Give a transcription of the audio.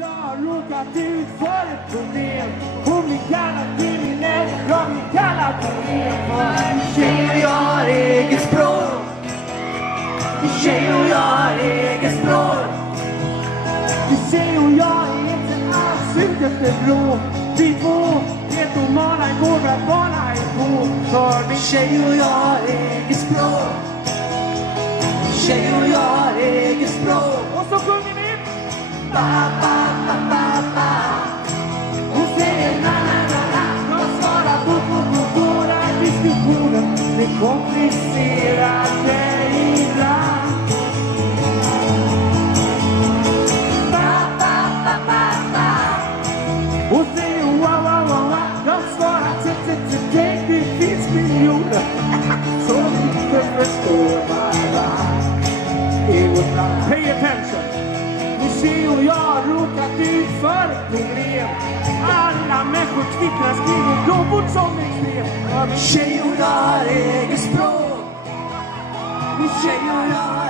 jag har råkat ut för ett problem. Hon blir kallad kriminell, jag blir kallad problem. För tjej och jag har eget språk. Tjej och jag har eget språk. Tjej och jag är inte alls ute efter bråk. Vi två är normala i våra bara är på. För min tjej och jag har eget språk. Tjej och jag har eget språk. Och så sjunger vi ba ba ba ba ba. Hon säger na na na na. Jag svarar på våra diskussioner. Det komplicerade ibland. Ba ba ba ba ba. Hon säger wow wow wow wow. Jag svarar tänk det finns miljoner som inte förstår varandra. Pay attention. Vi ser och jag har råkat ut för ett problem. Alla människor kvickrar, skriver lovord som extrem. Min tjej och jag har eget språk. Min tjej och jag